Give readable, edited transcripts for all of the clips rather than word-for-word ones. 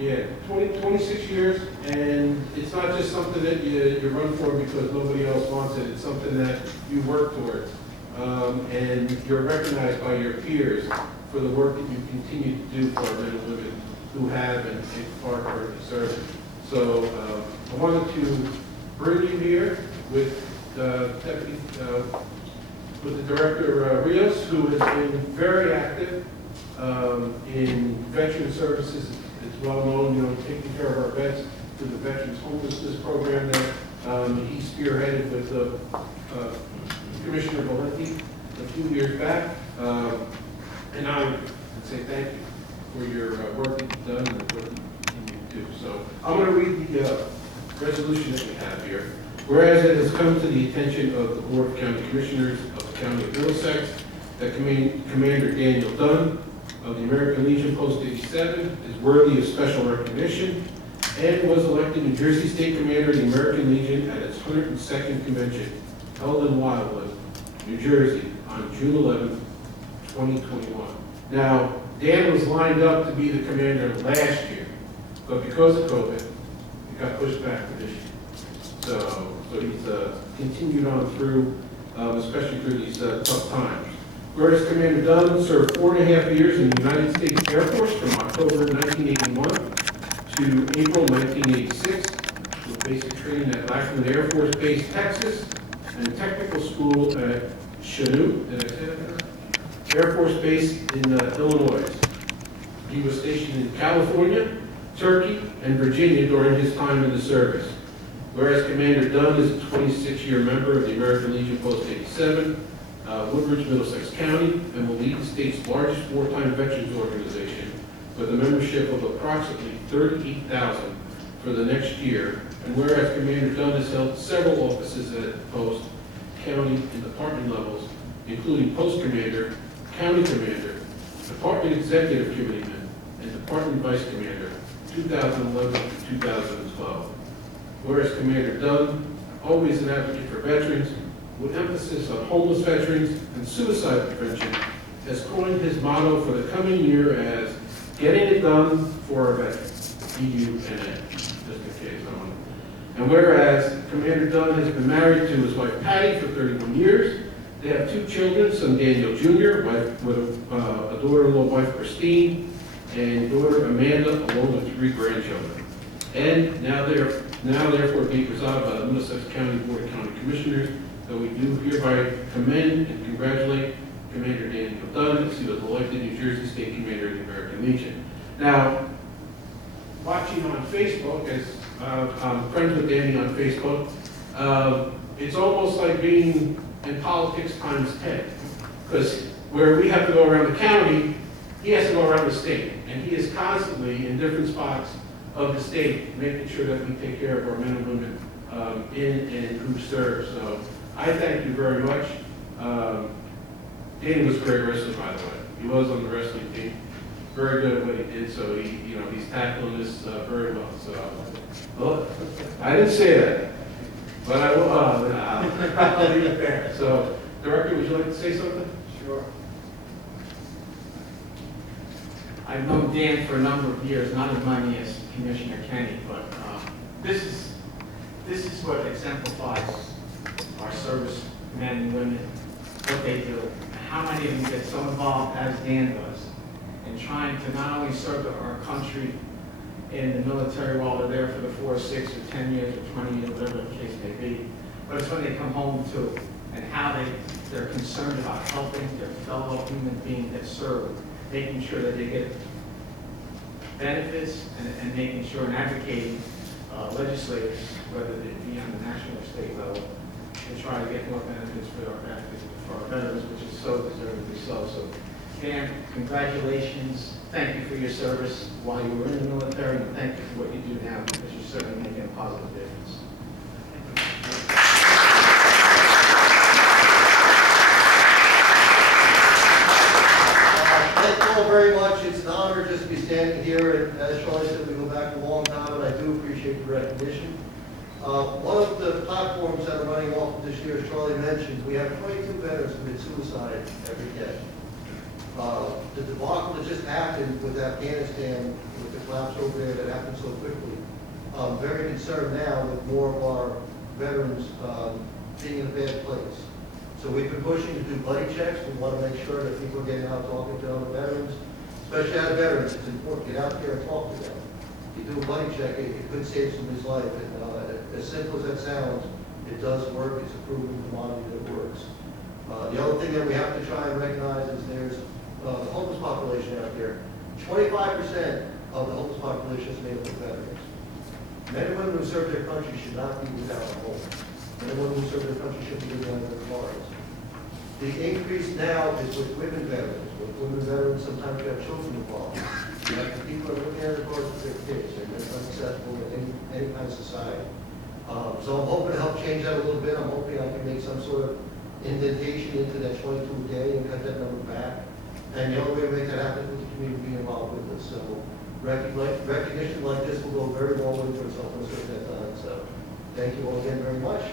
Yeah, 26 years, and it's not just something that you run for because nobody else wants it. It's something that you work towards. And you're recognized by your peers for the work that you continue to do for men and women who have and take part or serve. So I wanted to bring you here with with the Director Rios, who has been very active in veteran services. It's well known, you know, taking care of our vets through the Veterans Homelessness Program that he spearheaded with Commissioner Valenti a few years back. And I would say thank you for your work that you've done and the work that you continue to do. So I'm going to read the resolution that we have here. Whereas it has come to the attention of the Board of County Commissioners of the County of Middlesex that Commander Daniel Dunn of the American Legion Post 87 is worthy of special recognition and was elected New Jersey State Commander of the American Legion at its 102nd convention held in Wildwood, New Jersey on June 11, 2021. Now, Dan was lined up to be the commander last year, but because of COVID, it got pushed back to this year. So he's continued on through, especially through these tough times. Whereas Commander Dunn served 4.5 years in the United States Air Force from October 1981 to April 1986, with basic training at Lackland Air Force Base, Texas, and technical school at Chanute, did I say that? Air Force Base in Illinois. He was stationed in California, Turkey, and Virginia during his time in the service. Whereas Commander Dunn is a 26-year member of the American Legion Post 87, Woodbridge, Middlesex County, and will lead the state's largest wartime veterans organization with a membership of approximately 38,000 for the next year. And whereas Commander Dunn has held several offices at post, county, and department levels, including post commander, county commander, department executive committeeman, and department vice commander, 2011 to 2012. Whereas Commander Dunn, always an advocate for veterans, with emphasis on homeless veterans and suicide prevention, has coined his motto for the coming year as "Getting it done for our veterans." EUNA, just in case I want. And whereas Commander Dunn has been married to his wife Patty for 31 years, they have 2 children: son Daniel Jr., wife with a daughter-in-law, wife Christine, and daughter Amanda, along with 3 grandchildren. And now therefore be resolved by the Middlesex County Board of County Commissioners that we do hereby commend and congratulate Commander Daniel Dunn as he was elected New Jersey State Commander of the American Legion. Now, watching on Facebook, as I'm friends with Danny on Facebook, it's almost like being in politics times 10. Because where we have to go around the county, he has to go around the state. And he is constantly in different spots of the state, making sure that we take care of our men and women in and who serve. So I thank you very much. Danny was a great wrestler, by the way. He was on the wrestling team. Very good at what he did. So he's tackling this very well. So, well, I didn't say that, but I will. I'll leave it there. So, Director, would you like to say something? Sure. I've known Dan for a number of years, not as many as Commissioner Kenny, but this is what exemplifies our service men and women, what they do, and how many of them get so involved as Dan does in trying to not only serve our country in the military while they're there for the 4, 6, or 10 years, or 20 years, whatever the case may be, but it's when they come home too, and how they're concerned about helping their fellow human being that serve, making sure that they get benefits and making sure and advocating legislators, whether they be on the national or state level, to try to get more benefits for our veterans, which is so deservedly so. So, Dan, congratulations. Thank you for your service while you were in the military, and thank you for what you do now, because you're certainly making a positive difference. Thank you all very much. It's an honor just to be standing here, and as Charlie said, we go back a long time, and I do appreciate the recognition. One of the platforms that are running off this year, as Charlie mentioned, we have 22 veterans commit suicide every day. The debacle that just happened with Afghanistan, with the collapse over there that happened so quickly, I'm very concerned now with more of our veterans being in a bad place. So we've been pushing to do buddy checks. We want to make sure that people are getting out talking to other veterans, especially other veterans. It's important, get out there and talk to them. If you do a buddy check, it could save somebody's life. And as simple as that sounds, it does work. It's a proven commodity that works. The other thing that we have to try and recognize is there's the homeless population out there. 25% of the homeless population is made up of veterans. Men and women who serve their country should not be without a home. Men and women who serve their country should be living under their cars. The increase now is with women veterans. With women veterans, sometimes you have children involved. You have the people that are looking at the cars with their kids, and that's unacceptable in any kind of society. So I'm hoping to help change that a little bit. I'm hoping I can make some sort of indentation into that 22 a day and cut that number back. And the only way to make that happen is the community being involved with us. So recognition like this will go very long way towards helping us at that time. So thank you all again very much.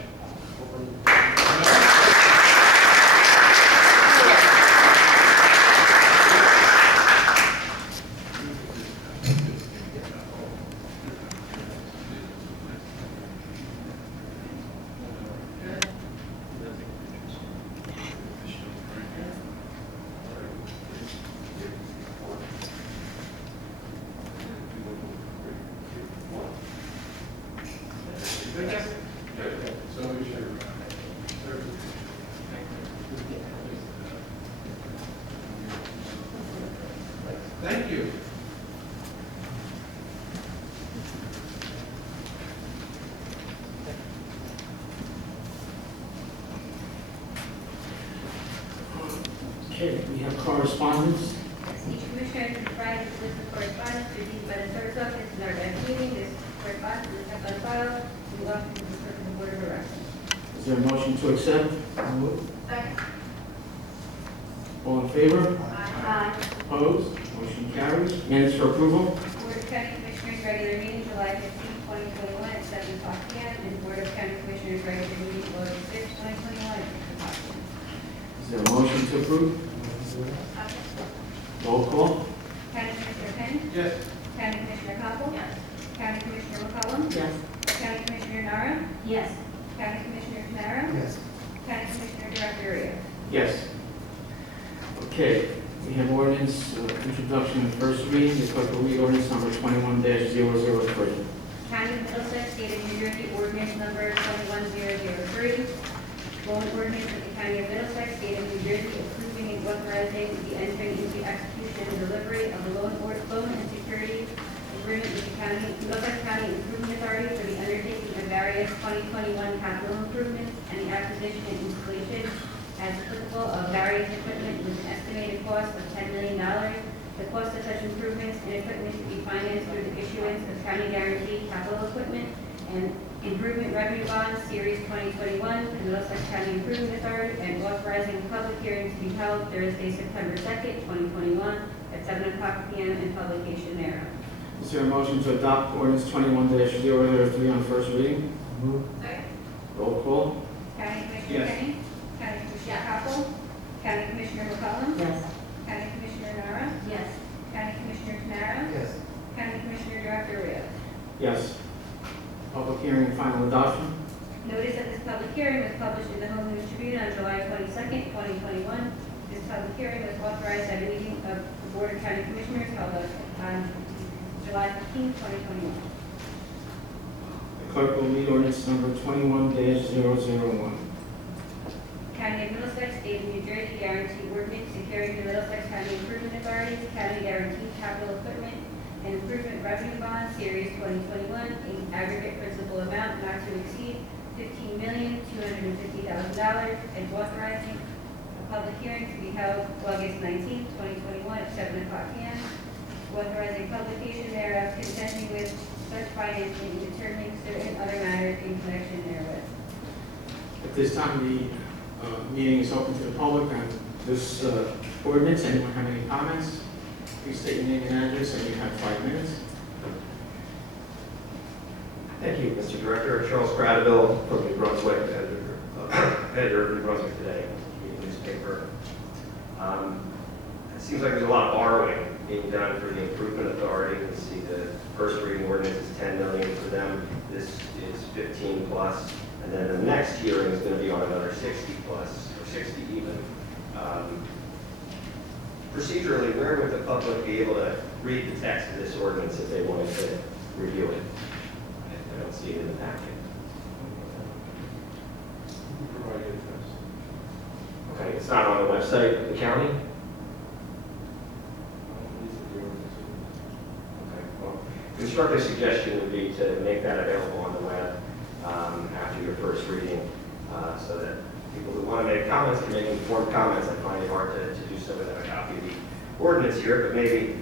Thank you. Okay, we have correspondence. Each commissioner is provided with a list of correspondence received by the clerk's office in our next meeting. This correspondence is kept on file in the office of the clerk of the board of directors. Is there a motion to accept? Second. All in favor? Aye. Opposed? Motion carries. Minutes for approval. Board of County Commissioners regular meeting July 15, 2021 at 7 o'clock p.m. and Board of County Commissioners regular meeting August 6, 2021 at 6 o'clock p.m. Is there a motion to approve? Roll call. County Commissioner Penn? Yes. County Commissioner Hopple? Yes. County Commissioner McCollum? Yes. County Commissioner Nara? Yes. County Commissioner Canara? Yes. County Commissioner Director Rio. Yes. Okay, we have ordinance, introduction and first reading. The clerk will read ordinance number 21-003. County of Middlesex, State of New Jersey, ordinance number 21003. Loan ordinance of the County of Middlesex, State of New Jersey, approving and authorizing the entering into execution and delivery of a loan and security agreement with the Middlesex County Improvement Authority for the undertaking of various 2021 capital improvements and the acquisition and installation as applicable of various equipment with an estimated cost of $10 million. The cost of such improvements and equipment to be financed through the issuance of county guaranteed capital equipment and improvement revenue bonds, Series 2021, for the Middlesex County Improvement Authority, and authorizing a public hearing to be held Thursday, September 2nd, 2021, at 7 o'clock p.m. and publication thereof. Is there a motion to adopt ordinance 21-003 on first reading? Second. Roll call. County Commissioner Yes. Kenny? County Commissioner Hopple? County Commissioner McCollum? Yes. County Commissioner Nara? Yes. County Commissioner Canara? Yes. County Commissioner Director Rio. Yes. Public hearing and final adoption. Notice of this public hearing was published in the Home News Tribune on July 22nd, 2021. This public hearing was authorized at a meeting of the Board of County Commissioners held on July 15, 2021. The clerk will read ordinance number 21-001. County of Middlesex, State of New Jersey, guarantee ordinance securing the Middlesex County Improvement Authority's county guaranteed capital equipment and improvement revenue bond, Series 2021, in aggregate principal amount not to exceed $15,250,000, and authorizing a public hearing to be held August 19, 2021, at 7 o'clock p.m., authorizing publication thereof, consenting with such financing, and determining certain other matters in connection therewith. At this time, the meeting is open to the public on this ordinance. Anyone have any comments? Please state your name and address, and you have 5 minutes. Thank you, Mr. Director. Charles Gradville from New Brunswick, editor of New Brunswick Today, newspaper. As seems like there's a lot of borrowing being done for the improvement authority. You see the first reading ordinance is 10 million for them. This is 15 plus. And then the next hearing is going to be on another 60 plus, or 60 even. Procedurally, where would the public be able to read the text of this ordinance if they wanted to review it? I don't see it in the packet. Provide it to us. Okay, it's not on the website of the county? Okay, well, constructive suggestion would be to make that available on the web after your first reading, so that people who want to make comments can make informed comments. I find it hard to do so without a copy of the ordinance here, but maybe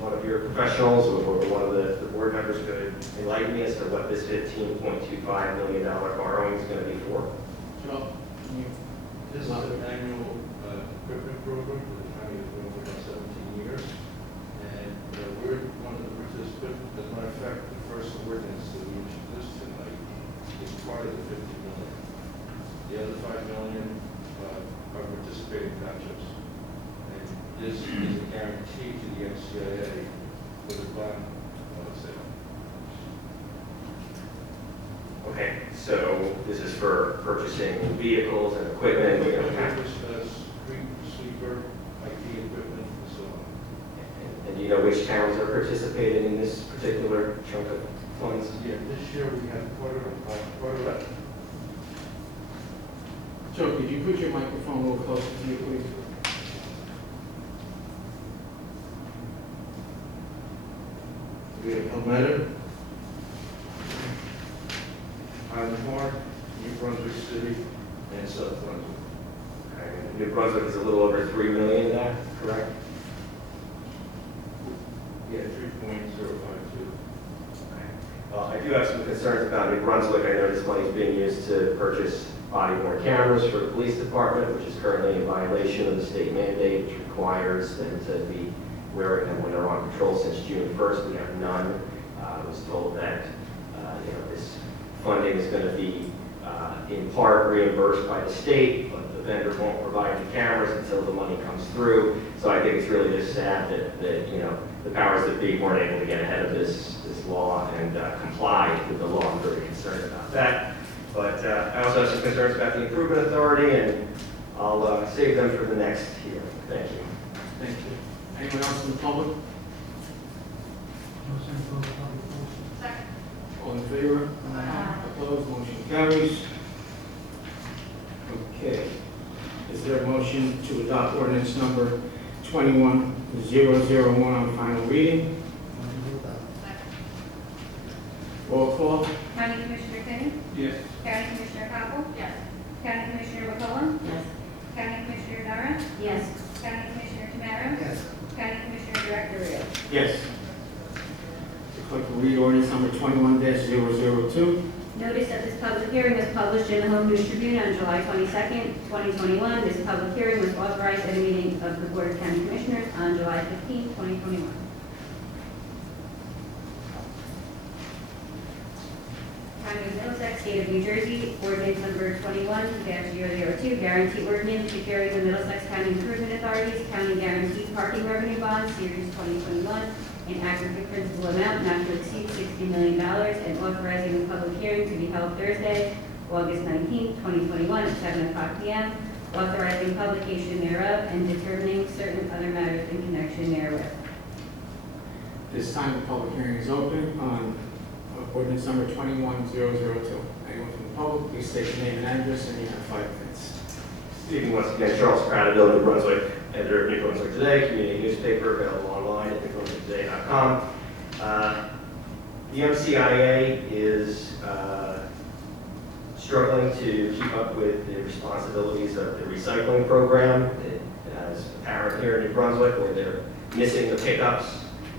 one of your professionals or one of the board members could enlighten me as to what this $15.25 million borrowing is going to be for. Joe, can you? This is an annual equipment program for the county has been for about 17 years. And we're one of the participants. As a matter of fact, the first ordinance that we introduced tonight is part of the 50 million. The other 5 million are participating vouchers. And this is a guarantee to the NCIA for the bond sale. Okay, so this is for purchasing vehicles and equipment. You know, Street sweeper, IT equipment, and so on. and do you know which towns are participating in this particular chunk of funds? Yeah, this year we have part of it. Joe, could you put your microphone a little closer to you, please? We have Palmetto, Highland Park, New Brunswick City, and South Brunswick. Okay, and New Brunswick is a little over 3 million of that, correct? Yeah, 3.052. Well, I do have some concerns about New Brunswick. I know this money is being used to purchase body-worn cameras for the police department, which is currently in violation of the state mandate, which requires them to be wearing them when they're on patrol since June 1st. We have none. I was told that this funding is going to be in part reimbursed by the state, but the vendor won't provide the cameras until the money comes through. So I think it's really just sad that the powers that be weren't able to get ahead of this law and comply with the law. I'm very concerned about that. But I also have some concerns about the improvement authority, and I'll save them for the next hearing. Thank you. Thank you. Anyone else in the public? Second. All in favor? Aye. Opposed, motion carries. Okay. Is there a motion to adopt ordinance number 21001 on final reading? Roll call? County Commissioner Kenny? Yes. County Commissioner Capel? Yes. County Commissioner McCollum? Yes. County Commissioner Nara? Yes. County Commissioner Tamara? Yes. County Commissioner Director Rio? Yes. The clerk will read ordinance number 21-002. Notice that this public hearing was published in the Home News Tribune on July 22nd, 2021. This public hearing was authorized at a meeting of the Board of County Commissioners on July 15, 2021. County of Middlesex, State of New Jersey, ordinance number 21-002, guarantee ordinance to carry the Middlesex County Improvement Authority's county guaranteed parking revenue bond, series 2021, in aggregate principal amount not to exceed $60 million, and authorizing the public hearing to be held Thursday, August 19, 2021, at 7:00 p.m., authorizing publication thereof and determining certain other matters in connection therewith. This time the public hearing is open on ordinance number 21002. Anyone from the public, please state your name and address, and you have 5 minutes. Good evening once again, Charles Prattville, New Brunswick, editor of New Brunswick Today, community newspaper available online at newbrunswicktoday.com. The MCIA is struggling to keep up with the responsibilities of the recycling program. As apparent here in New Brunswick, where they're missing the pickups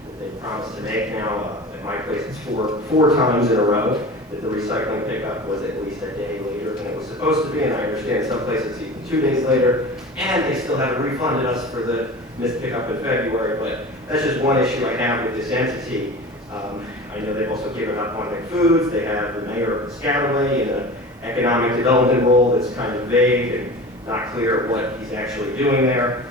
that they promised to make now. At my place, it's four times in a row that the recycling pickup was at least a day later than it was supposed to be, and I understand some places even 2 days later, and they still haven't refunded us for the missed pickup in February, but that's just one issue I have with this entity. I know they've also given up on their foods. They have the mayor of Piscataway in an economic development role that's kind of vague and not clear what he's actually doing there.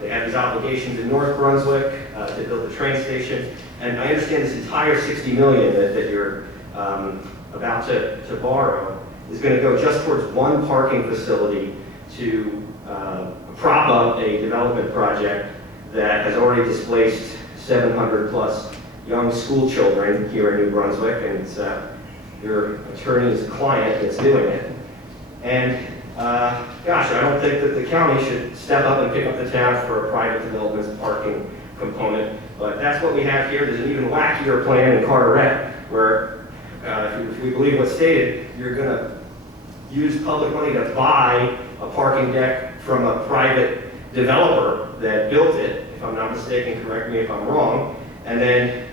They have these obligations in North Brunswick to build the train station. And I understand this entire $60 million that you're about to borrow is going to go just towards one parking facility to prop up a development project that has already displaced 700 plus young school children here in New Brunswick, and it's your attorney's client that's doing it. And gosh, I don't think that the county should step up and pick up the tab for a private development's parking component, but that's what we have here. There's an even wackier plan in Carteret, where if we believe what's stated, you're going to use public money to buy a parking deck from a private developer that built it. If I'm not mistaken, correct me if I'm wrong. And then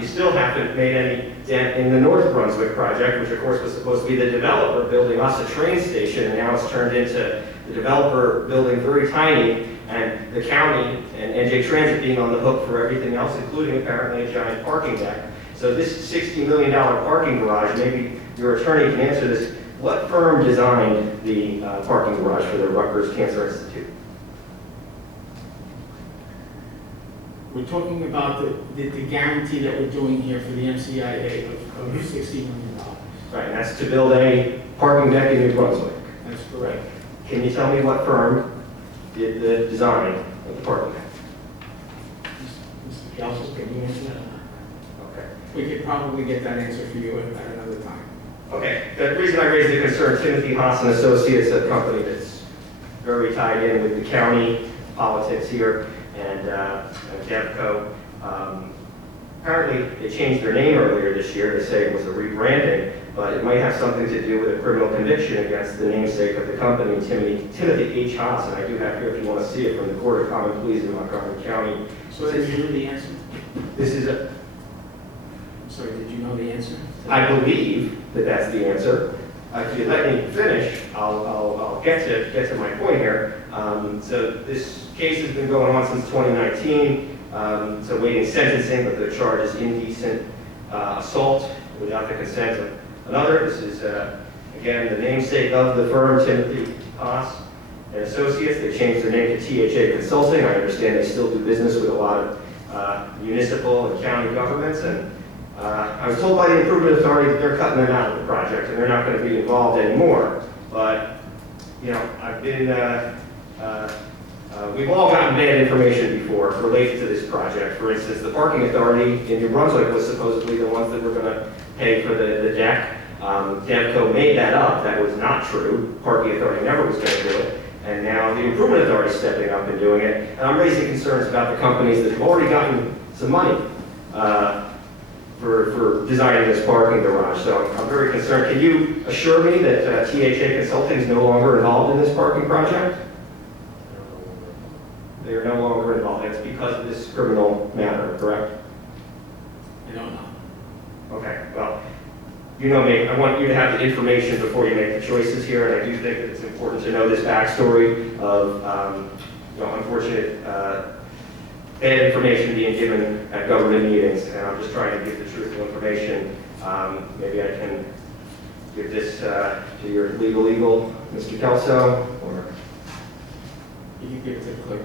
you still haven't made any dent in the North Brunswick project, which of course was supposed to be the developer building us a train station, and now it's turned into the developer building very tiny, and the county and NJ Transit being on the hook for everything else, including apparently a giant parking deck. So this $60 million parking garage, maybe your attorney can answer this. What firm designed the parking garage for the Rutgers Cancer Institute? We're talking about the guarantee that we're doing here for the MCIA of $60 million. Right, and that's to build a parking deck in New Brunswick. That's correct. Can you tell me what firm did the design of the parking deck? Mr. Kelso, can you answer that? Okay. We could probably get that answer for you at another time. Okay, the reason I raised the concern, Timothy Haas and Associates, a company that's very tied in with the county politics here, and Devco. Apparently, they changed their name earlier this year. They say it was a rebranding, but it might have something to do with a criminal conviction against the namesake of the company, Timothy H. Haas, and I do have here, if you want to see it, from the Court of Common Pleas in Montgomery County. So did you know the answer? This is a, I'm sorry, did you know the answer? I believe that that's the answer. If you let me finish, I'll get to my point here. So this case has been going on since 2019. It's awaiting sentencing, but the charge is indecent assault without the consent of another. This is, again, the namesake of the firm, Timothy Haas and Associates. They changed their name to THA Consulting. I understand they still do business with a lot of municipal and county governments, and I was told by the Improvement Authority that they're cutting them out of the project and they're not going to be involved anymore. But, you know, I've been, we've all gotten bad information before related to this project. For instance, the Parking Authority in New Brunswick was supposedly the ones that were going to pay for the deck. Devco made that up. That was not true. Parking Authority never was going to do it. And now the Improvement Authority is stepping up and doing it. And I'm raising concerns about the companies that have already gotten some money for designing this parking garage. So I'm very concerned. Can you assure me that THA Consulting is no longer involved in this parking project? They are no longer involved. It's because of this criminal matter, correct? I don't know. Okay, well, you know me. I want you to have the information before you make the choices here, and I do think that it's important to know this backstory of unfortunate bad information being given at government meetings, and I'm just trying to give the truthful information. Maybe I can give this to your legal, Mr. Kelso, or You can give it to the clerk.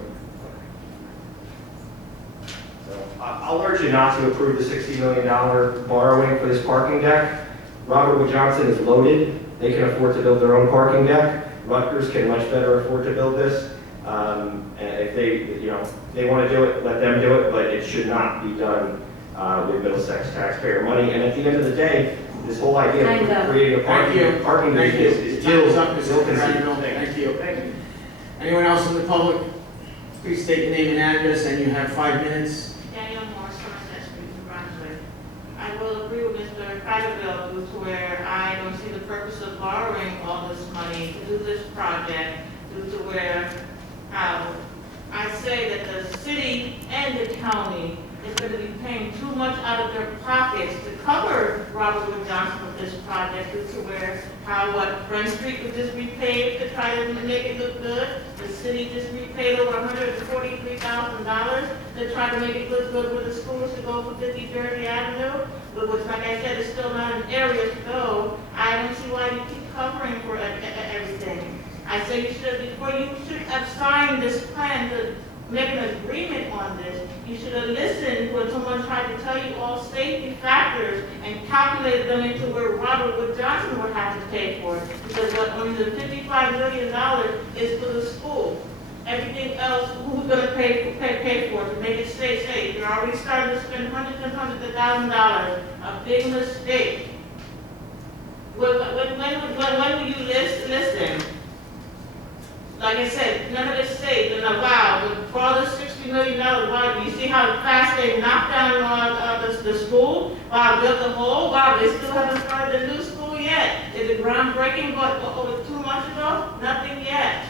so I'll urge you not to approve the $60 million borrowing for this parking deck. Robert Wood Johnson is loaded. They can afford to build their own parking deck. Rutgers can much better afford to build this. And if they want to do it, let them do it, but it should not be done with Middlesex taxpayer money. And at the end of the day, this whole idea of creating a parking deck is ill-conceived. Thank you. Anyone else in the public? Please state your name and address, and you have 5 minutes. Daniel Moore, Somerset Street, New Brunswick. I will agree with Mr. Cotterville to where I don't see the purpose of borrowing all this money to do this project, due to where I say that the city and the county is going to be paying too much out of their pockets to cover Robert Wood Johnson with this project, due to where Brent Street was just repaved to try to make it look good. The city just repaid over $143,000 to try to make it look good with the schools to go for 50 Jersey Avenue, but which, like I said, is still not an area to go. I don't see why you keep covering for everything. I say you should, before you should have signed this plan to make an agreement on this, you should have listened when someone tried to tell you all safety factors and calculated them into where Robert Wood Johnson would have to pay for it. Because what, only the $55 million is for the school. Everything else, who's gonna pay for it to make it stay safe? You're already starting to spend hundreds and hundreds of thousands of dollars, a big mistake. When will you listen? Like I said, none of it's safe and allowed, but for all this $60 million, why, do you see how fast they knocked down the school? Wow, built the whole, wow, they still haven't started the new school yet. Is it groundbreaking, over 2 months ago? Nothing yet.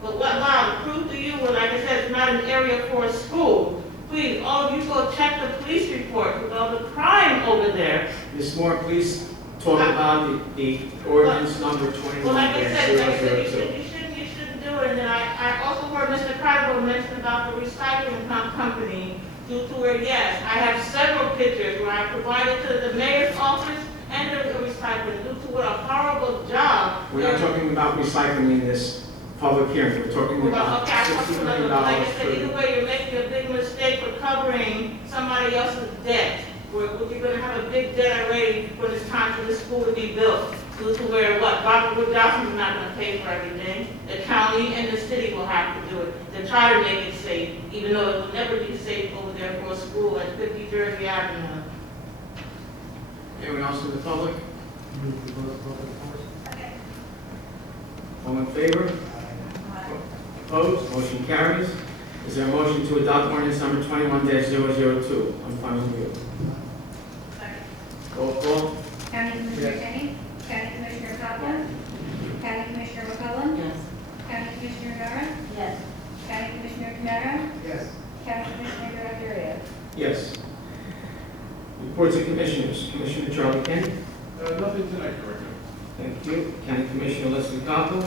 But what, wow, to prove to you, well, like I said, it's not an area for a school. Please, all of you go check the police report with all the crime over there. Ms. Moore, please talk about the ordinance number 21-002. Well, like I said, you shouldn't do it. And then I also heard Mr. Credible mention about the recycling company, due to where, yes, I have several pictures where I provided to the mayor's office and the recycling, due to what a horrible job. We're not talking about recycling in this public hearing, we're talking about Okay, $60 million. like I said, either way, you're making a big mistake for covering somebody else's debt. You're gonna have a big debt already when it's time for this school to be built. Due to where what, Robert Wood Johnson's not gonna pay for everything. The county and the city will have to do it to try to make it safe, even though it will never be safe over there for a school at 50 Jersey Avenue. Anyone else in the public? Move to close the public portion. All in favor? Opposed? Motion carries. Is there a motion to adopt ordinance number 21-002 on final review? Roll call. County Commissioner Kenny? County Commissioner Kaplan? County Commissioner McCollum? Yes. County Commissioner Nara? Yes. County Commissioner Canara? Yes. County Commissioner Director Yes. Reports of commissioners. Commissioner Charlie Kent. Nothing tonight, Director. Thank you. County Commissioner Leslie Copel.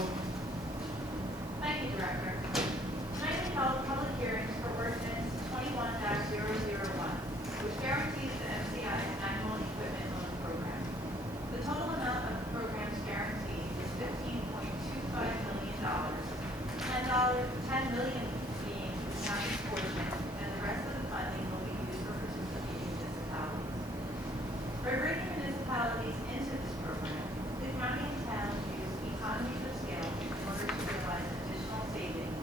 Thank you, Director. Tonight we held public hearings for ordinance 21-001, which guarantees the MCI's annual equipment loan program. The total amount of the program's guarantee is $15.25 million, $10 million being the county's portion, and the rest of the funding will be used for participating municipalities. By bringing municipalities into this program, the county intends to use economies of scale in order to realize additional savings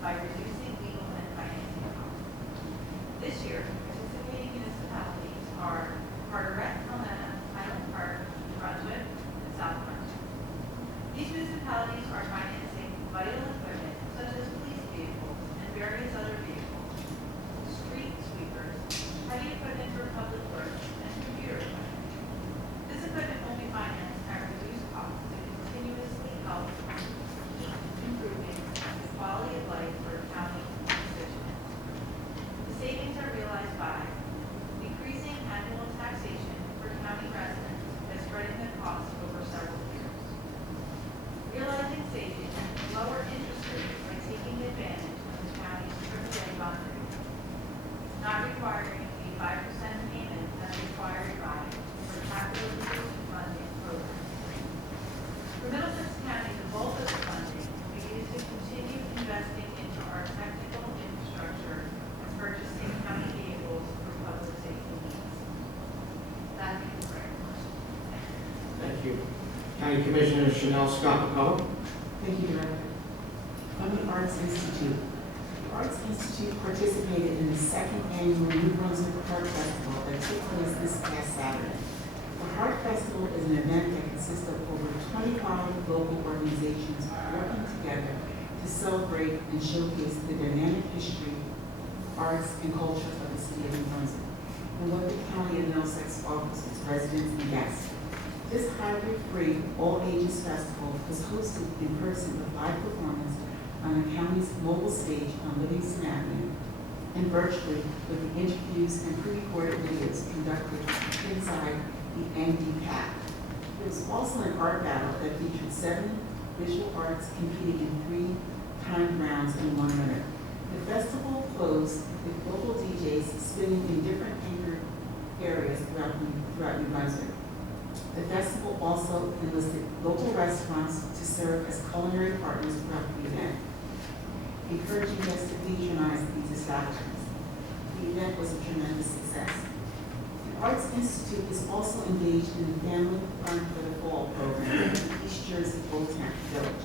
by reducing legal and financing costs. This year, participating municipalities are Carteret, Helena, Highland Park, Brunswick, and South Brunswick. These municipalities are financing vital equipment such as police vehicles and various other vehicles, street sweepers, heavy equipment for public works, and computer equipment. This equipment will be financed at reduced costs to continuously help keep improving the quality of life for county constituents. The savings are realized by decreasing annual taxation for county residents by spreading the costs over several years, realizing savings and lower interest rates by taking advantage of the county's AAA bond rate, not requiring a 5% payment as required by for capital improvement funding programs. For Middlesex County, the bulk of the funding we use to continue investing into our technical infrastructure and purchasing county vehicles for public safety needs. That is very much. Thank you. County Commissioner Chanel Scott McCollum. Thank you, Director. From the Arts Institute. The Arts Institute participated in the second annual New Brunswick Heart Festival that took place this past Saturday. The Heart Festival is an event that consists of over 25 local organizations working together to celebrate and showcase the dynamic history, arts, and culture of the city of New Brunswick, and what the County of Middlesex offers its residents and guests. This hybrid-free, all-ages festival was hosted in person with live performance on the county's mobile stage on Livingston Avenue, and virtually with the interviews and pre-recorded videos conducted inside the ND-CAP. There was also an art battle that featured 7 visual arts competing in 3 timed rounds in 1 minute. The festival closed with local DJs spinning in different anchored areas throughout New Brunswick. The festival also enlisted local restaurants to serve as culinary partners throughout the event, encouraging guests to patronize these establishments. The event was a tremendous success. The Arts Institute is also engaged in the Family Fun for the Fall program in East Jersey Old Town Village.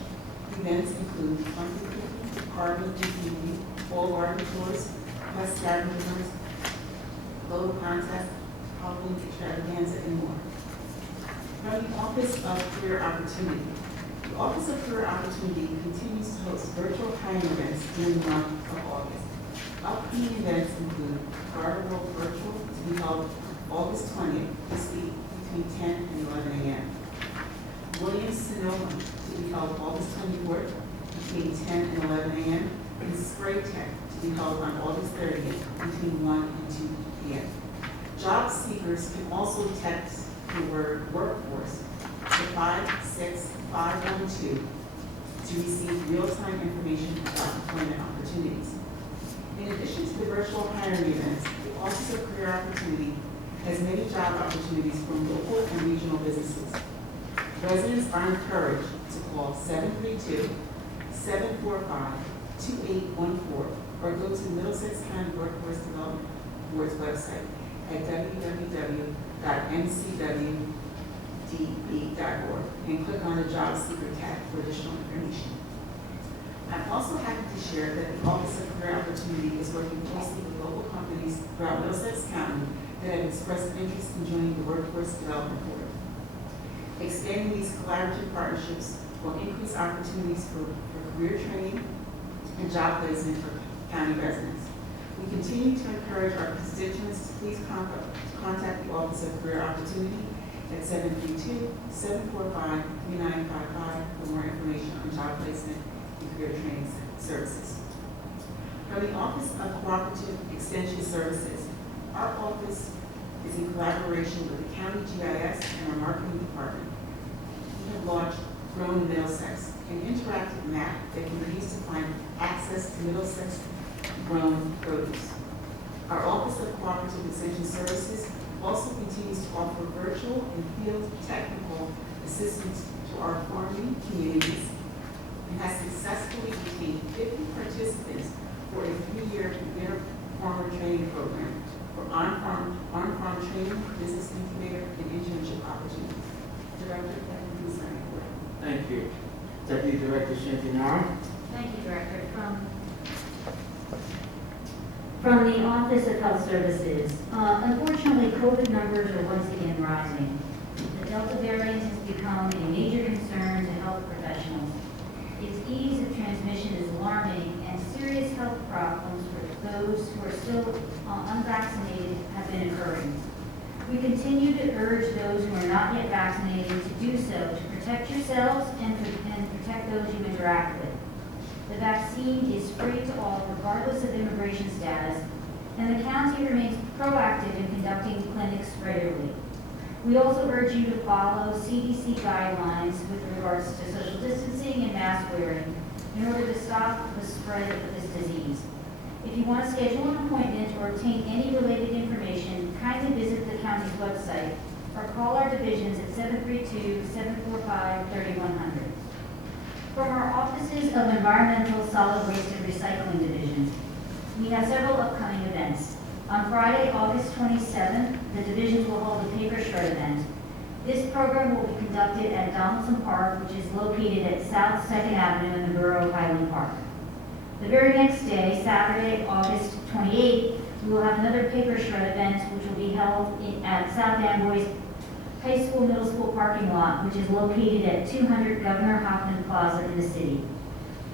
Events include pumpkin picking, carving and painting, fall garden tours, pest scavengers, photo contest, Halloween extravaganza, and more. From the Office of Career Opportunity. The Office of Career Opportunity continues to host virtual hiring events during the month of August. Upcoming events include Garter World Virtual to be held August 20th this week between 10 and 11 a.m. Williams Sonoma to be held August 24th between 10 and 11 a.m. and Spray Tech to be held on August 30th between 1 and 2 p.m. Job seekers can also text the word workforce to 56512 to receive real-time information about employment opportunities. In addition to the virtual hiring events, the Office of Career Opportunity has many job opportunities from local and regional businesses. Residents are encouraged to call 732-745-2814 or go to Middlesex County Workforce Development Board's website at www.mcwdb.org and click on the Job Seeker tab for additional information. I'm also happy to share that the Office of Career Opportunity is working closely with local companies throughout Middlesex County that have expressed interest in joining the Workforce Development Board. Expanding these collaborative partnerships will increase opportunities for career training and job placement for county residents. We continue to encourage our constituents to please contact the Office of Career Opportunity at 732-745-3955 for more information on job placement and career training services. From the Office of Cooperative Extension Services, our office is in collaboration with the County GIS and our marketing department. We have launched Grown Middlesex, an interactive map that can be used to find access to Middlesex grown produce. Our Office of Cooperative Extension Services also continues to offer virtual and field technical assistance to our farming communities and has successfully retained 50 participants for a 3-year beginner farmer training program for on-farm training, business incubator, and internship opportunities. Director, that concludes my report. Thank you. Deputy Director Shantinara. Thank you, Director. From the Office of Health Services, unfortunately, COVID numbers are once again rising. The Delta variant has become a major concern to health professionals. Its ease of transmission is alarming, and serious health problems for those who are still unvaccinated have been occurring. We continue to urge those who are not yet vaccinated to do so to protect yourselves and protect those you interact with. The vaccine is free to all regardless of immigration status, and the county remains proactive in conducting clinics regularly. We also urge you to follow CDC guidelines with regards to social distancing and mask wearing in order to stop the spread of this disease. If you want to schedule an appointment or obtain any related information, kindly visit the county's website or call our divisions at 732-745-3100. From our Offices of Environmental, Solid Waste, and Recycling Divisions, we have several upcoming events. On Friday, August 27th, the divisions will hold a paper shred event. This program will be conducted at Donaldson Park, which is located at South 2nd Avenue in the borough of Highland Park. The very next day, Saturday, August 28th, we will have another paper shred event, which will be held at South Amboy's High School, Middle School parking lot, which is located at 200 Governor Hoffman Plaza in the city.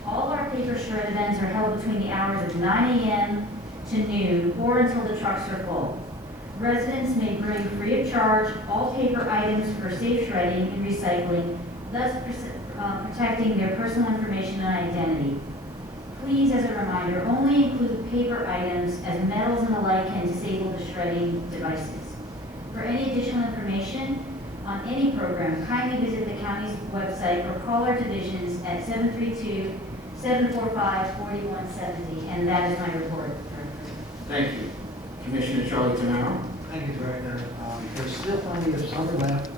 All our paper shred events are held between the hours of 9 a.m. to noon or until the trucks are full. Residents may bring free of charge all paper items for safe shredding and recycling, thus protecting their personal information and identity. Please, as a reminder, only include paper items as metals and the like can disable the shredding devices. For any additional information on any program, kindly visit the county's website or call our divisions at 732-745-4170. And that is my report. Thank you. Commissioner Charlie Tamaro. Thank you, Director. There's still plenty of summer left,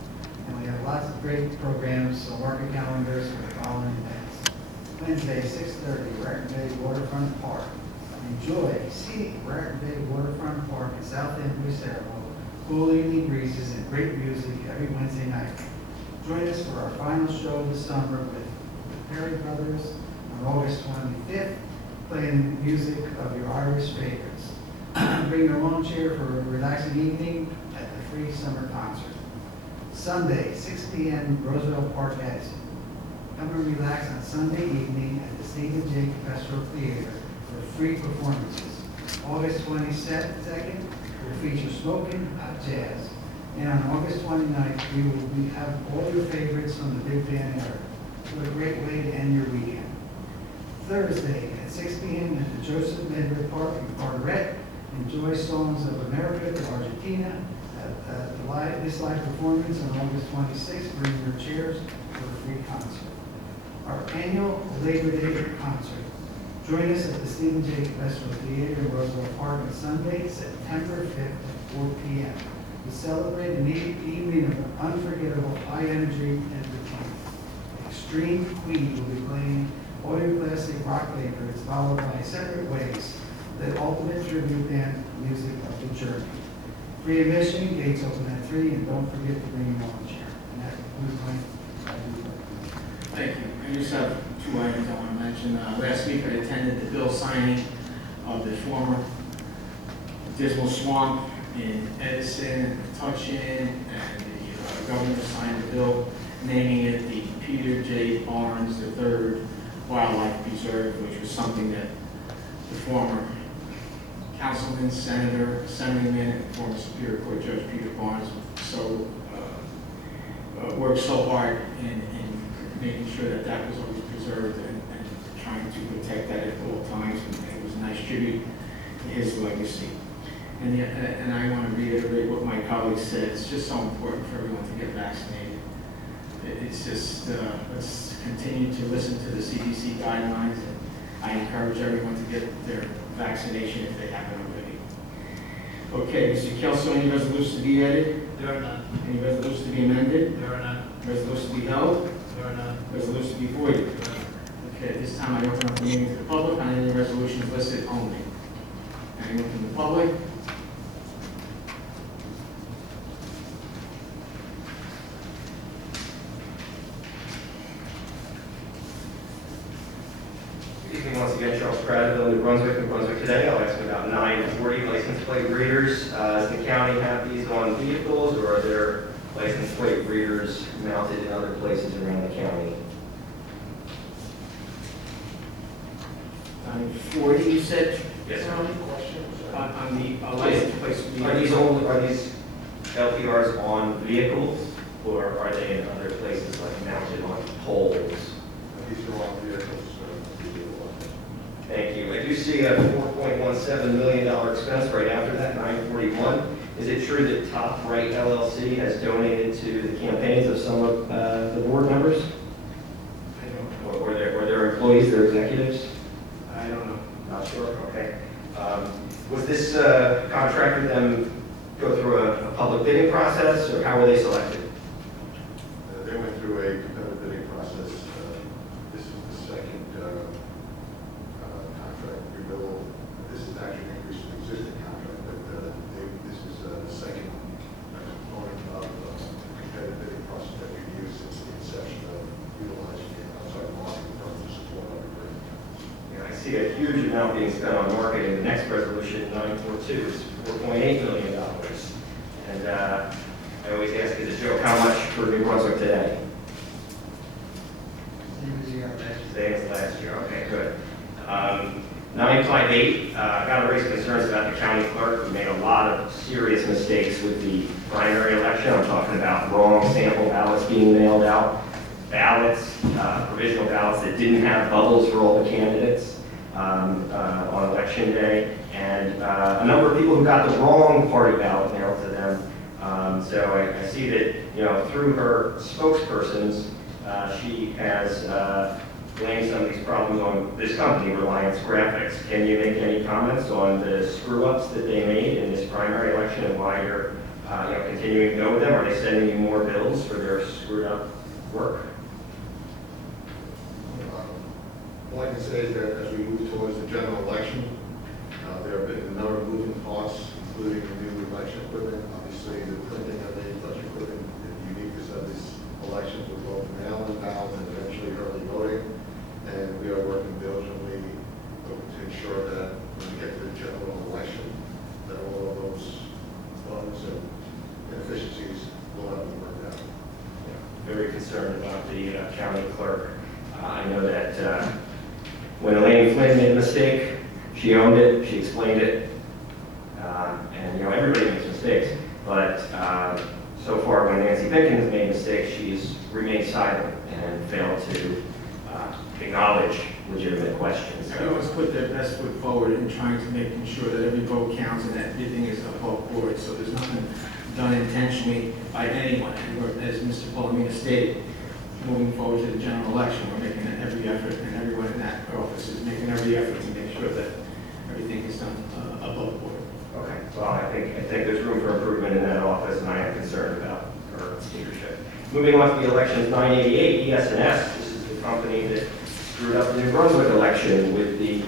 and have lots of great programs, so mark your calendars for the following events. Wednesday, 6:30, Raritan Bay Waterfront Park. Enjoy scenic Raritan Bay Waterfront Park in South End, Lucero. Cool evening breezes and great music every Wednesday night. Join us for our final show of the summer with the Perry Brothers on August 25th, playing music of your Irish favorites. Bring your lawn chair for a relaxing evening at the free summer concert. Sunday, 6 p.m., Roosevelt Park, Edison. Come and relax on Sunday evening at the Stephen J. Capestrel Theater for free performances. August 22nd will feature smoking hot jazz. And on August 29th, we have all your favorites from the big band era. What a great way to end your weekend. Thursday at 6 p.m. at the Joseph Medford Park in Carteret. Enjoy songs of America to Argentina. This live performance on August 26th. Bring your chairs for a free concert. Our annual Labor Day concert. Join us at the Stephen J. Capestrel Theater in Roosevelt Park on Sunday, September 5th at 4 p.m. We celebrate an evening of unforgettable high-energy entertainment. Extreme Queen will be playing audio classic rock favorites, followed by Separate Ways, the ultimate tribute band music of the journey. Free admission, gates open at 3, and don't forget to bring your lawn chair. And that concludes my Thank you. I just have two items I want to mention. Last week I attended the bill signing of the former Dismal Swamp in Edison, Tuchin, and the governor signed the bill naming it the Peter J. Barnes III Wildlife Preserve, which was something that the former councilman, senator, assemblyman, and former Superior Court Judge Peter Barnes worked so hard in making sure that that was always preserved and trying to protect that at all times. And it was a nice tribute to his legacy. And I want to reiterate what my colleagues said. It's just so important for everyone to get vaccinated. It's just, let's continue to listen to the CDC guidelines, and I encourage everyone to get their vaccination if they haven't already. Okay, Mr. Kelso, any resolutions to be added? There are none. Any resolutions to be amended? There are none. Resolutions to be held? There are none. Resolutions to be voided? Okay, at this time I open up the meeting to the public on any resolutions listed only. Anyone from the public? Good evening once again, Charles Prattville, New Brunswick today. I'll ask about 940 license plate readers. Does the county have these on vehicles, or are there license plate readers mounted in other places around the county? 40, you said? Yes, sir. On the license plates. Are these LPRs on vehicles, or are they in other places like mounted on poles? These are all vehicles. Thank you. I do see a $4.17 million expense right after that, 941. Is it true that Top Right LLC has donated to the campaigns of some of the board members? I don't know. Or their employees, their executives? I don't know. Not sure, okay. Was this contract with them go through a public bidding process, or how were they selected? They went through a competitive bidding process. This is the second contract renewal. This is actually an increase in existing contract, but this is the second component of the competitive bidding process that we've used since the inception of utilizing the outside market in terms of support of the grant. Yeah, I see a huge amount being spent on marketing. The next resolution, 942, is $4.8 million. And I always ask as a joke, how much for New Brunswick today? Same as last year, okay, good. 958, got to raise concerns about the county clerk who made a lot of serious mistakes with the primary election. I'm talking about wrong sample ballots being mailed out, ballots, provisional ballots that didn't have bubbles for all the candidates on election day, and a number of people who got the wrong party ballot mailed to them. So I see that, through her spokespersons, she has blamed some of these problems on this company, Reliance Graphics. Can you make any comments on the screw-ups that they made in this primary election and why you're continuing to go with them? Are they sending you more bills for their screwed up work? All I can say is that as we move towards the general election, there have been a number of moving parts, including the new election equipment. Obviously, the printing of the election equipment, the uniqueness of these elections with both mail-in ballots and eventually early voting. And we are working diligently to ensure that when we get to the general election, that all of those bugs and inefficiencies will have been worked out. Very concerned about the county clerk. I know that when Elaine Flynn made a mistake, she owned it, she explained it, and everybody makes mistakes. But so far, when Nancy Pickens made mistakes, she's remained silent and failed to acknowledge legitimate questions. Everyone's put their best foot forward in trying to making sure that every vote counts and that everything is above board, so there's nothing done intentionally by anyone. And we're, as Mr. Palomino stated, moving forward to the general election, we're making every effort, and everyone in that office is making every effort to make sure that everything is done above board. Okay, well, I think there's room for improvement in that office, and I am concerned about her leadership. Moving on to the elections, 988 ES&S. This is the company that screwed up the New Brunswick election with the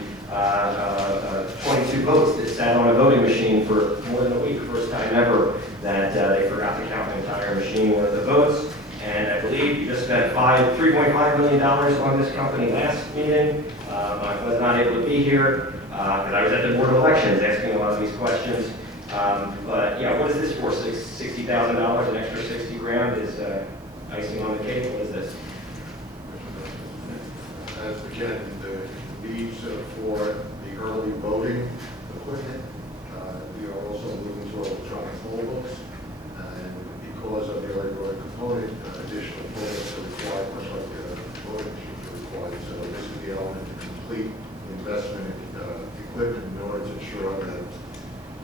22 votes that sat on a voting machine for more than a week. First time ever that they forgot to count the entire machine worth of votes. And I believe you just spent $3.5 million on this company last meeting. I was not able to be here because I was at the Board of Elections asking a lot of these questions. But yeah, what is this for? $60,000, an extra 60 grand is icing on the cake. What is this? As again, the needs for the early voting equipment, we are also moving to electronic poll books. And because of the early voting component, additional poll books are required, much like the voting machines are required. So this is the element to complete the investment in equipment in order to ensure that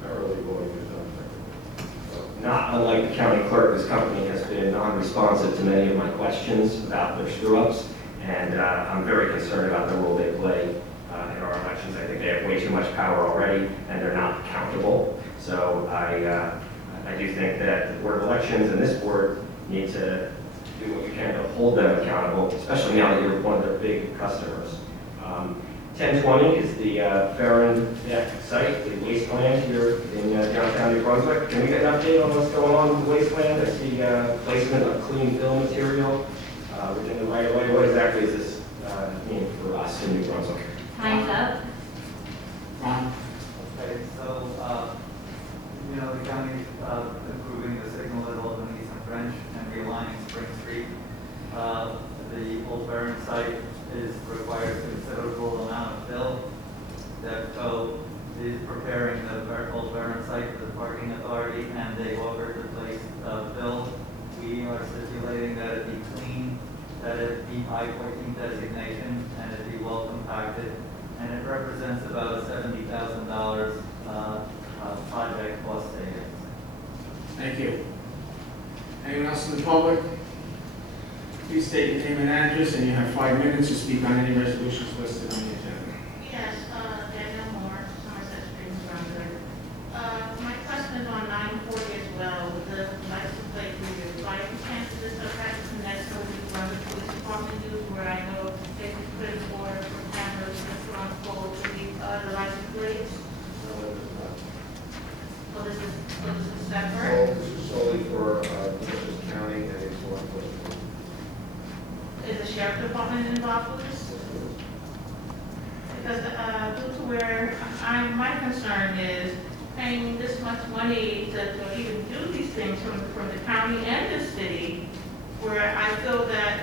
early voting is done effectively. Not unlike the county clerk, this company has been non-responsive to many of my questions about their screw-ups, and I'm very concerned about the role they play in our elections. I think they have way too much power already, and they're not accountable. So I do think that the Board of Elections and this board need to do what you can to hold them accountable, especially now that you're one of their big customers. 1020 is the Farron Deck site, the wasteland here in downtown New Brunswick. Can we get an update on what's going on with the wasteland? I see placement of clean fill material within the right of way. What exactly does this mean for us in New Brunswick? Time's up. Ron? Okay, so, the county's improving the signal at Old and East and French and realigning Spring Street. The Old Barron site requires a considerable amount of fill. DevCo is preparing the Old Barron site for the parking authority, and they offered to place fill. We are stipulating that it be clean, that it be I-14 designation, and it be well compacted, and it represents about a $70,000 project cost savings. Thank you. Anyone else in the public? Please state your name and address, and you have 5 minutes to speak on any resolutions listed on the agenda. Yes, Daniel Moore, Somerset Springs, Brunswick. My question is on 940 as well, with the license plate readers. By any chance, is this a practice and that's what the Brunswick Police Department do, where I know they can put in order for cameras and put on hold to the license plates? So this is separate? This is solely for Middlesex County and its law enforcement. Is the sheriff department involved with this? Because due to where my concern is paying this much money to even do these things from the county and the city, where I feel that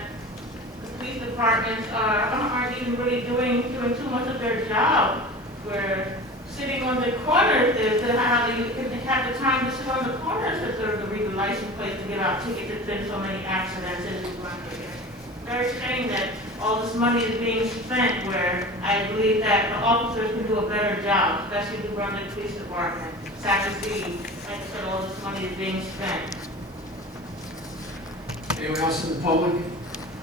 the police departments aren't even really doing too much of their job, where sitting on the corners, how you have the time to sit on the corners to read the license plate to get out tickets. There's been so many accidents in New Brunswick. Very shame that all this money is being spent where I believe that the officers can do a better job, especially the Brunswick Police Department. Sad to see, like I said, all this money is being spent. Anyone else in the public?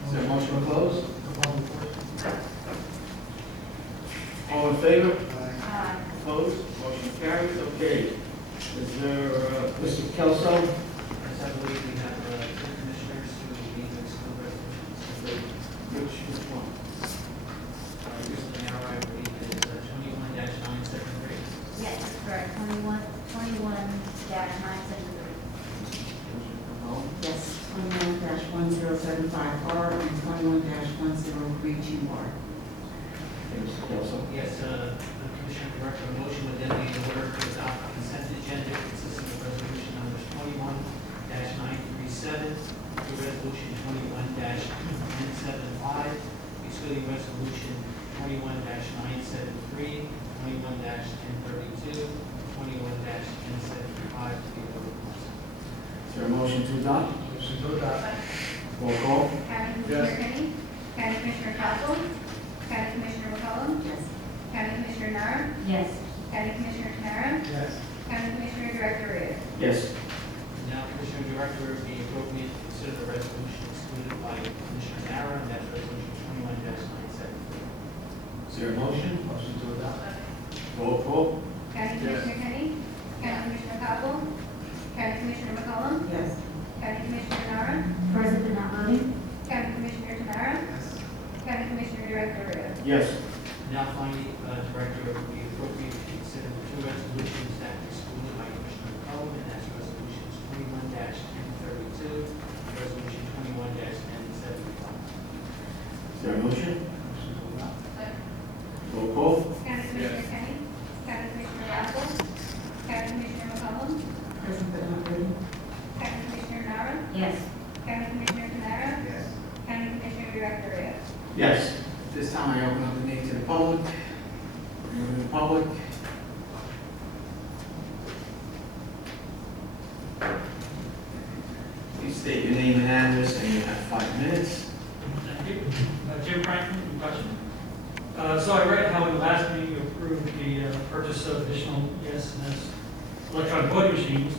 Is there a motion to close? All in favor? Opposed? Motion carries. Okay. Is there, Mr. Kelso? 25R and 21-1032R. Mr. Kelso. Yes, Commissioner Director, a motion would then be in order to adopt the consent agenda consisting of resolution numbers 21-937 to resolution 21-975, excluding resolution 21-973, 21-1032, 21-1075 to be ordered. Is there a motion to adopt? Motion to adopt. Roll call. County Commissioner Kenny? County Commissioner Castle? County Commissioner McCollum? Yes. County Commissioner Nara? Yes. County Commissioner Tamara? Yes. County Commissioner Director Rios? Yes. Now, Commissioner Director, it would be appropriate to consider the resolution excluded by Commissioner Nara, and that's resolution 21-973. Is there a motion? Motion to adopt. Roll call. County Commissioner Kenny? County Commissioner Castle? County Commissioner McCollum? Yes. County Commissioner Nara? Present but not voting? County Commissioner Tamara? Yes. County Commissioner Director Rios? Yes. Now, finally, Director, it would be appropriate to consider the two resolutions that were excluded by Commissioner McCollum, and that's resolutions 21-1032, resolution 21-1075. Is there a motion? Motion to adopt. Roll call. County Commissioner Kenny? County Commissioner Castle? County Commissioner McCollum? Present but not voting. County Commissioner Nara? Yes. County Commissioner Tamara? Yes. County Commissioner Director Rios? Yes. This time I open up the meeting to the public. Anyone in the public? Please state your name and address, and you have 5 minutes. Thank you. Jim Franklin, from Washington. So I read how in the last meeting you approved the purchase of additional ES&S electronic voting machines.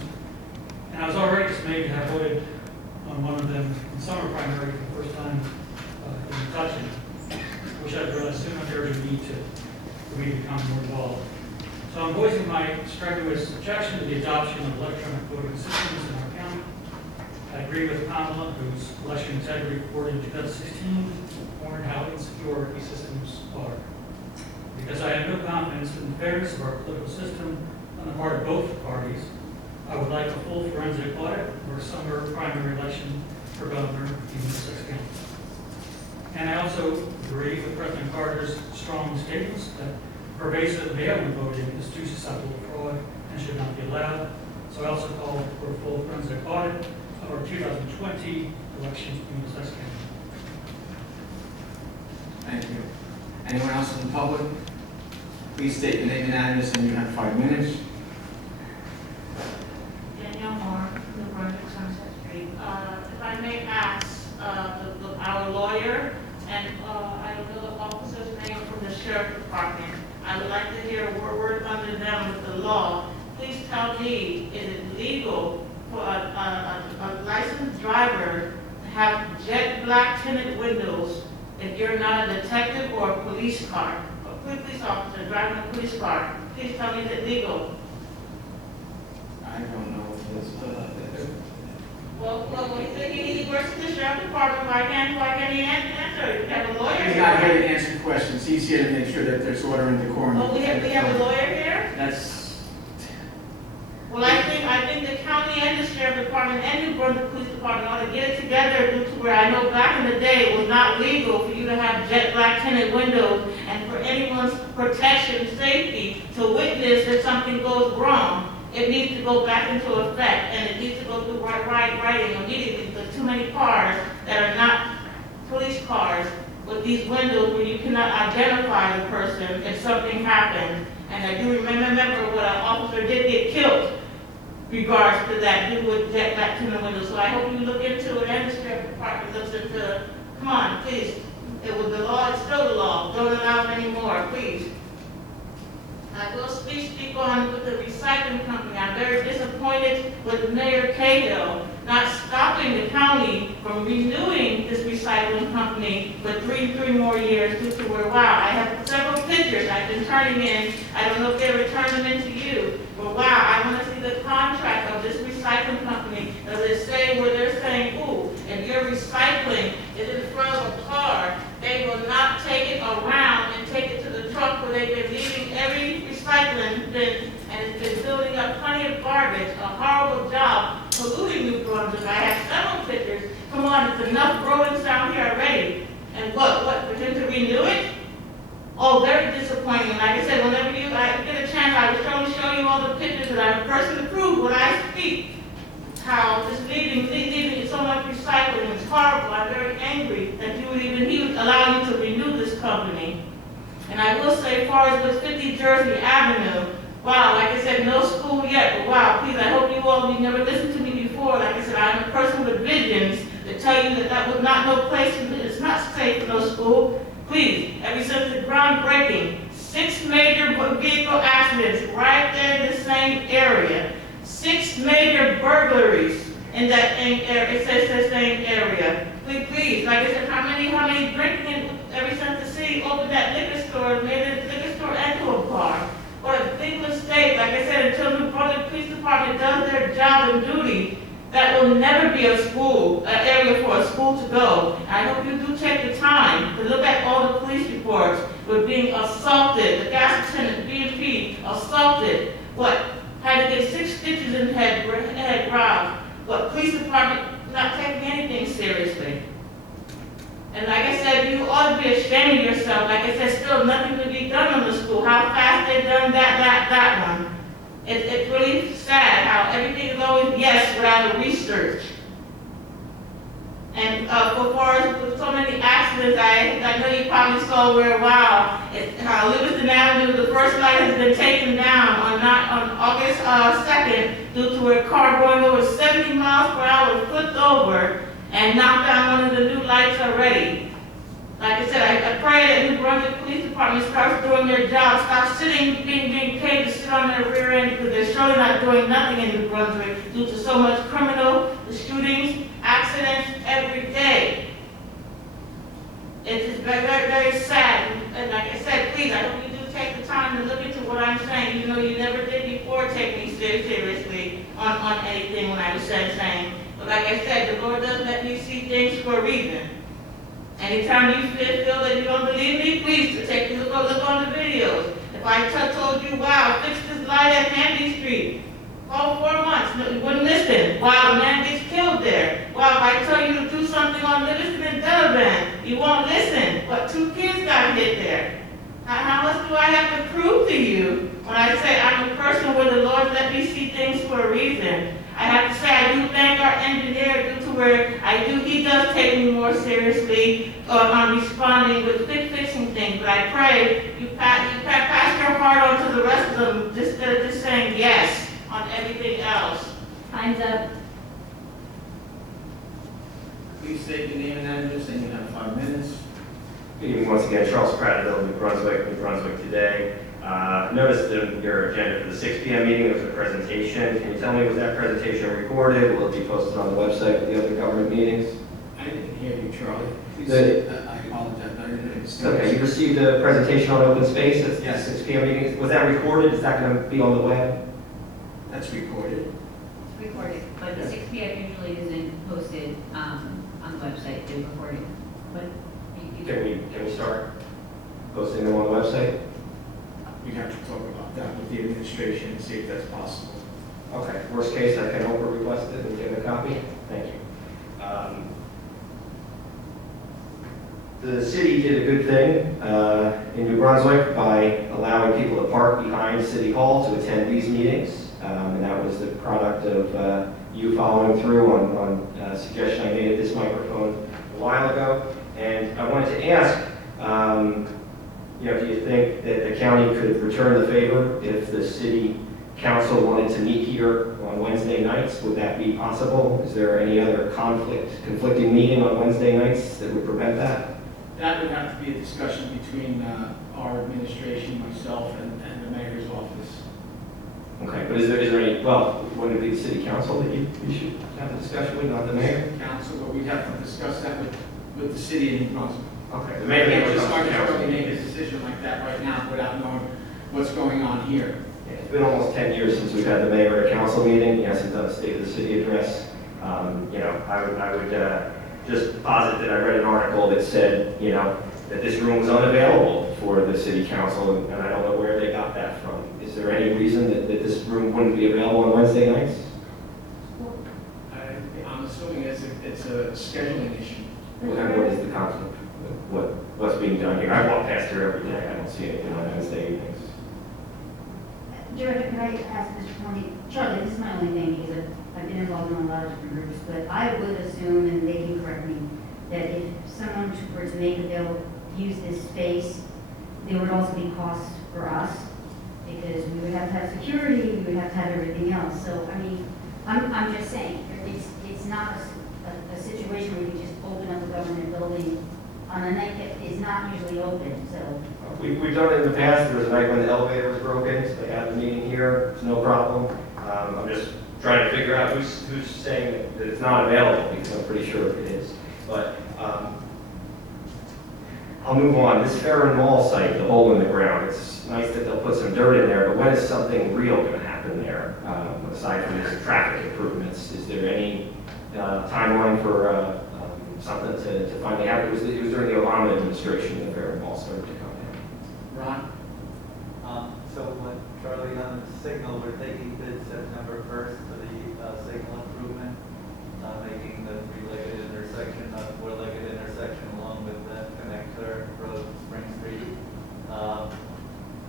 And I was already dismayed to have voted on one of them in summer primary for the first time in touching. Wish I'd realized sooner there was a need for me to become more involved. So I'm voicing my strenuous objection to the adoption of electronic voting systems in our county. I agree with Pamela, whose election integrity report in 2016 warned how insecure these systems are. Because I have no confidence in the fairness of our political system on the part of both parties, I would like a full forensic audit or a summer primary election for governor in Middlesex County. And I also agree with President Carter's strong statements that pervasive mail-in voting is too susceptible to fraud and should not be allowed. So I also call for a full forensic audit of our 2020 elections in Middlesex County. Thank you. Anyone else in the public? Please state your name and address, and you have 5 minutes. Danielle Moore, New Brunswick, Sunset Street. If I may ask, our lawyer, and I don't know the officer's name from the sheriff department, I would like to hear a word under them with the law. Please tell me, is it legal for a licensed driver to have jet black tinted windows if you're not a detective or a police car? A police officer driving a police car. Please tell me, is it legal? I don't know if it's, Well, he said he works in the sheriff department. Why can't he answer? We have a lawyer he's not here here. to answer questions. He's here to make sure that there's order and decorum. Oh, we have a lawyer here? That's, Well, I think the county and the sheriff department and the Brunswick Police Department ought to get it together due to where I know back in the day it was not legal for you to have jet black tinted windows and for anyone's protection, safety, to witness if something goes wrong. It needs to go back into effect, and it needs to go through writing immediately. There's too many cars that are not police cars with these windows where you cannot identify the person if something happened. And I do remember when an officer did get killed regards to that, due with jet black tinted windows. So I hope you look into it and the sheriff department looks into it. Come on, please. It was the law, it's still the law. Don't allow it anymore, please. I will speak on with the recycling company. I'm very disappointed with Mayor Cahill not stopping the county from renewing this recycling company for three more years due to where, wow, I have several pictures I've been turning in. I don't know if they return them in to you, but wow, I want to see the contract of this recycling company. Does it say where they're saying, ooh, if your recycling is in front of a car, they will not take it around and take it to the truck where they've been leaving every recycling bin and it's been building up plenty of garbage, a horrible job polluting New Brunswick. I have several pictures. Come on, it's enough growing sound And I will say, as far as with 50 Jersey Avenue, wow, like I said, no school yet, but wow, please, I hope you all, you never listened to me before. Like I said, I'm a person with visions to tell you that that was not no place, it's not safe for no school. Please, ever since the groundbreaking, 6 major vehicle accidents right there in the same area. 6 major burglaries in that it says the same area. Please, like I said, how many drinking ever since the city opened that liquor store, made the liquor store into a bar. What a big mistake. Like I said, until the Brunswick Police Department does their job and duty, that will never be a school, an area for a school to go. And I hope you do take the time to look at all the police reports with being assaulted, the gas attendant, B&P, assaulted, had to get 6 stitches in the head robbed. Police department not taking anything seriously. And like I said, you ought to be ashamed of yourself. Like I said, still nothing to be done on the school. How fast they done that one. It's really sad how everything is always yes without a research. And so far as with so many accidents, I know you probably saw where, wow, how Livingston Avenue, the first light has been taken down on August 2nd due to a car going over 70 miles per hour flipped over and knocked down one of the new lights already. Like I said, I pray that New Brunswick Police Department starts doing their job, stop sitting, being paid to sit on their rear end because they're surely not doing nothing in New Brunswick due to so much criminal, the shootings, accidents every day. It is very, very, very sad. And like I said, please, I hope you do take the time to look into what I'm saying, even though you never did before take me seriously on anything when I was saying. But like I said, the Lord does let me see things for a reason. Anytime you feel that you don't believe me, please take a look on the videos. If I told you, wow, fix this light at Handy Street, all 4 months, no, you wouldn't listen. Wow, a man gets killed there. Wow, if I tell you to do something on Livingston and Delavan, you won't listen. But 2 kids got hit there. How much do I have to prove to you when I say I'm a person where the Lord let me see things for a reason? I have to say I do thank our engineer due to where he does take me more seriously on responding with fixing things. But I pray you pass your heart on to the rest of them instead of just saying yes on everything else. Time's up. Please state your name and address, and you have 5 minutes. Good evening once again, Charles Prattville, New Brunswick today. Noticed in your agenda for the 6 p.m. meeting, there was a presentation. Can you tell me, was that presentation recorded? Will it be posted on the website with the other government meetings? I didn't hear you, Charlie. Please, I apologize. I didn't understand. Okay, you received a presentation on open space at Yes. 6 p.m. meetings. Was that recorded? Is that going to be on the web? That's recorded. It's recorded, but the 6 p.m. usually isn't posted on the website, they're recorded. But Can we start posting them on the website? We have to talk about that with the administration and see if that's possible. Okay, worst case, I can over request it and get a copy. Thank you. The city did a good thing in New Brunswick by allowing people to park behind City Hall to attend these meetings. And that was the product of you following through on a suggestion I made at this microphone a while ago. And I wanted to ask, do you think that the county could return the favor if the city council wanted to meet here on Wednesday nights? Would that be possible? Is there any other conflicting meeting on Wednesday nights that would prevent that? That would have to be a discussion between our administration, myself, and the mayor's office. Okay, but is there any, well, wouldn't it be the city council that you should have a discussion with, not the mayor? Council, but we'd have to discuss that with the city of New Brunswick. Okay, the We mayor can't never just comes to council. arbitrarily make a decision like that right now without knowing what's going on here. Yeah, it's been almost 10 years since we've had the mayor at a council meeting. He hasn't done a state of the city address. I would just posit that I read an article that said, that this room was unavailable for the city council, and I don't know where they got that from. Is there any reason that this room wouldn't be available on Wednesday nights? I'm assuming it's a scheduling issue. Well, then what is the conflict? What's being done here? I walk past here every day. I don't see anything on Wednesday evenings. Director, can I ask Mr. Tony? Charlie, this is my only thing, because I've been involved in a lot of different groups, but I would assume, and they can correct me, that if someone were to make available, use this space, there would also be costs for us, because we would have to have security, we would have to have everything else. So, I mean, I'm just saying, it's not a situation where you can just open up a government building on a night that is not usually open, so. We've done it in the past. There was a night when the elevator was broken, so they had the meeting here. It's no problem. I'm just trying to figure out who's saying that it's not available, because I'm pretty sure it is. But I'll move on. This Fair and Mall site, the hole in the ground, it's nice that they'll put some dirt in there, but when is something real going to happen there, aside from these traffic improvements? Is there any timeline for something to finally happen? It was during the Obama administration that Fair and Mall started to come in. Ron? So when Charlie on the signal, we're taking bids September 1st for the signal improvement, making the three-legged intersection, four-legged intersection along with the connector road, Spring Street,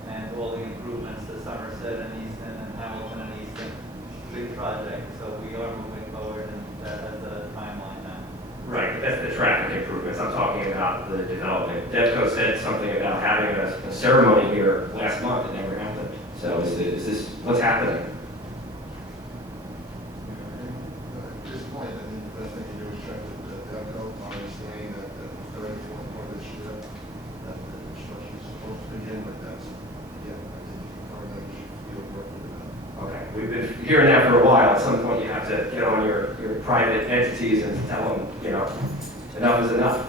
and all the improvements to Somerset and Easton and Hamilton and Easton. Big project, so we are moving forward, and that has a timeline now. Right, that's the traffic improvements. I'm talking about the development. DevCo said something about having a ceremony here last month. It never happened. So is this what's happening? At this point, I think the best thing to do is check with the DevCo, my understanding that the third and fourth quarter this year, that the construction is supposed to begin, but that's, again, I think our field work with that. Okay, we've been hearing that for a while. At some point, you have to get on your private entities and tell them, enough is enough.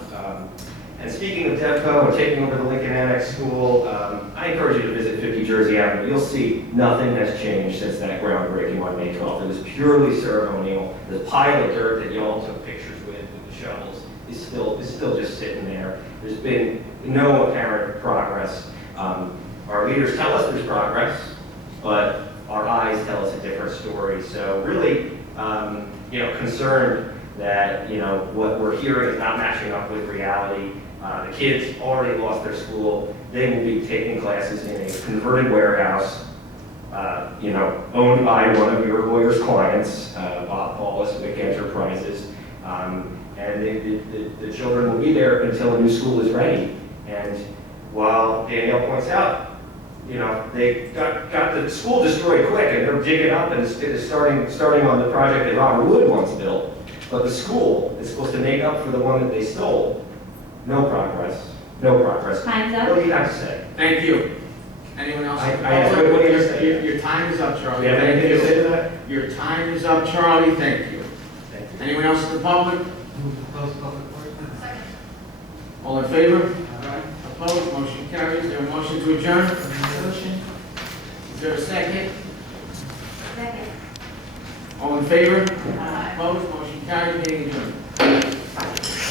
And speaking of DevCo and taking over the Lincoln Annex School, I encourage you to visit 50 Jersey Avenue. You'll see nothing has changed since that groundbreaking on May 12th. It was purely ceremonial. The pile of dirt that y'all took pictures with the shovels is still just sitting there. There's been no apparent progress. Our leaders tell us there's progress, but our eyes tell us a different story. So really, concerned that, what we're hearing is not matching up with reality. The kids already lost their school. They will be taking classes in a converted warehouse, owned by one of your lawyer's clients, Bob Paulus, Wick Enterprises. And the children will be there until a new school is ready. And while Danielle points out, they got the school destroyed quick, and they're digging up and starting on the project that Robert Wood once built. But the school is supposed to make up for the one that they stole. No progress. No progress. Time's up. What do you have to say? Thank you. Anyone else? I asked, what do you say? Your time is up, Charlie. Do you have anything to say to that? Your time is up, Charlie. Thank you. Thank you. Anyone else in the public? Move to close public portion. Second. All in favor? Opposed? Motion carries. Is there a motion to adjourn? Motion. Is there a second? Second. All in favor? Aye. Opposed? Motion carries. Meeting adjourned.